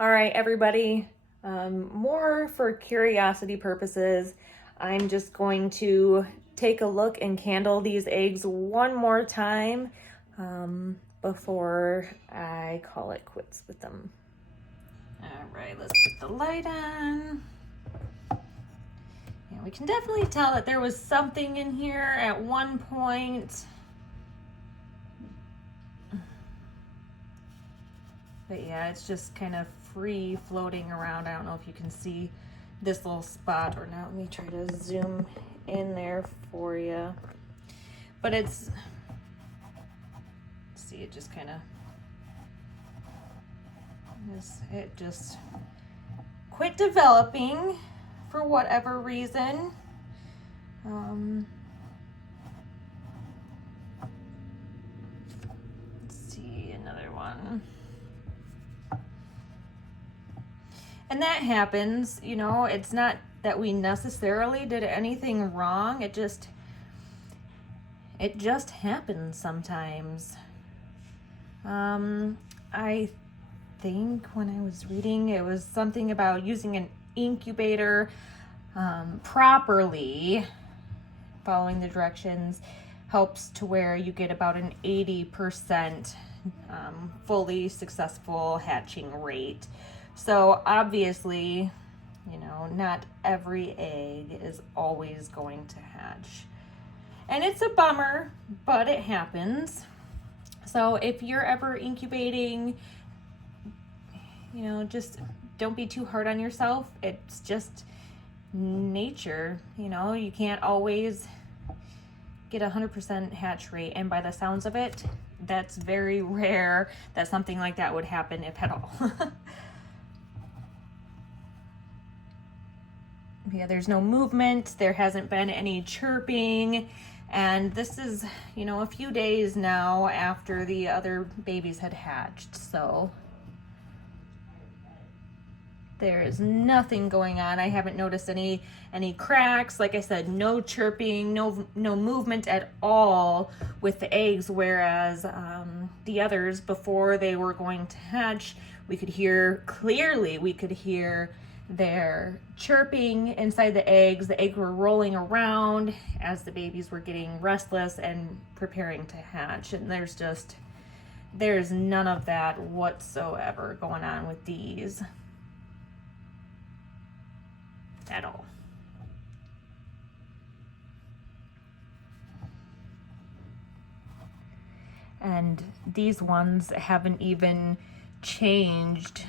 All right, everybody, more for curiosity purposes, I'm just going to take a look and candle these eggs one more time before I call it quits with them. All right, let's put the light on. Yeah, we can definitely tell that there was something in here at one point. But yeah, it's just kind of free floating around. I don't know if you can see this little spot or not. Let me try to zoom in there for you. But it's, see, it just kind of, it just quit developing for whatever reason. Let's see, another one. And that happens, you know, it's not that we necessarily did anything wrong. It just happens sometimes. I think when I was reading, it was something about using an incubator properly, following the directions, helps to where you get about an 80% fully successful hatching rate. So obviously, you know, not every egg is always going to hatch. And it's a bummer, but it happens. So if you're ever incubating, you know, just don't be too hard on yourself. It's just nature, you know, you can't always get 100% hatch rate. And by the sounds of it, that's very rare that something like that would happen, if at all. Yeah, there's no movement, there hasn't been any chirping, and this is, you know, a few days now after the other babies had hatched, so there is nothing going on. I haven't noticed any cracks. Like I said, no chirping, no movement at all with the eggs, whereas the others, before they were going to hatch, we could hear their chirping inside the eggs. The eggs were rolling around as the babies were getting restless and preparing to hatch. And there's none of that whatsoever going on with these at all. And these ones haven't even changed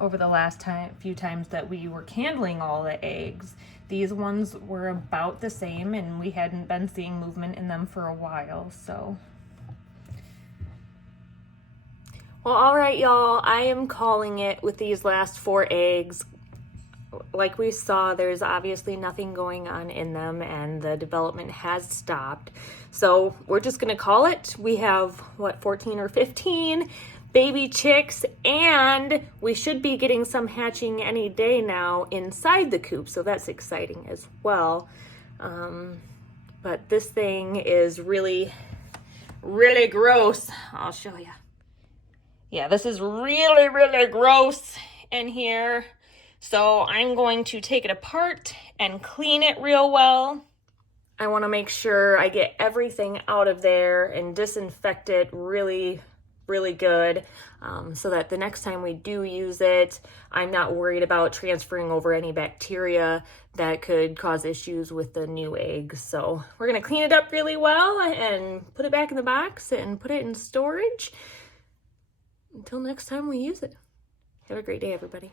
over the last few times that we were candling all the eggs. These ones were about the same, and we hadn't been seeing movement in them for a while, so. Well, all right, y'all, I am calling it with these last 4 eggs. Like we saw, there's obviously nothing going on in them, and the development has stopped. So we're just gonna call it. We have, what, 14 or 15 baby chicks, and we should be getting some hatching any day now inside the coop, so that's exciting as well. But this thing is really, really gross. I'll show you. Yeah, this is really, really gross in here. So I'm going to take it apart and clean it real well. I want to make sure I get everything out of there and disinfect it really, really good, so that the next time we do use it, I'm not worried about transferring over any bacteria that could cause issues with the new eggs. So we're going to clean it up really well and put it back in the box and put it in storage until next time we use it. Have a great day, everybody.